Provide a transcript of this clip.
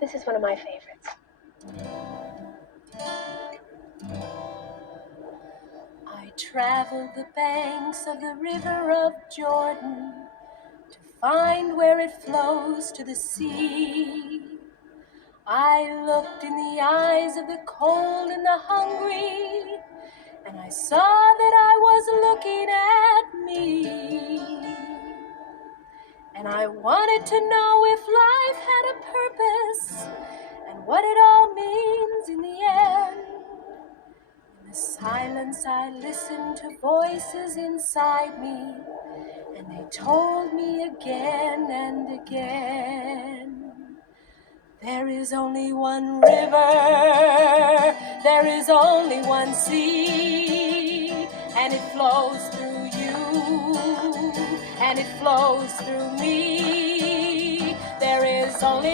This is one of my favorites. I traveled the banks of the river of Jordan to find where it flows to the sea. I looked in the eyes of the cold and the hungry, and I saw that I was looking at me. And I wanted to know if life had a purpose and what it all means in the end. In the silence I listened to voices inside me, and they told me again and again. There is only one river, there is only one sea, and it flows through you, and it flows through me. There is only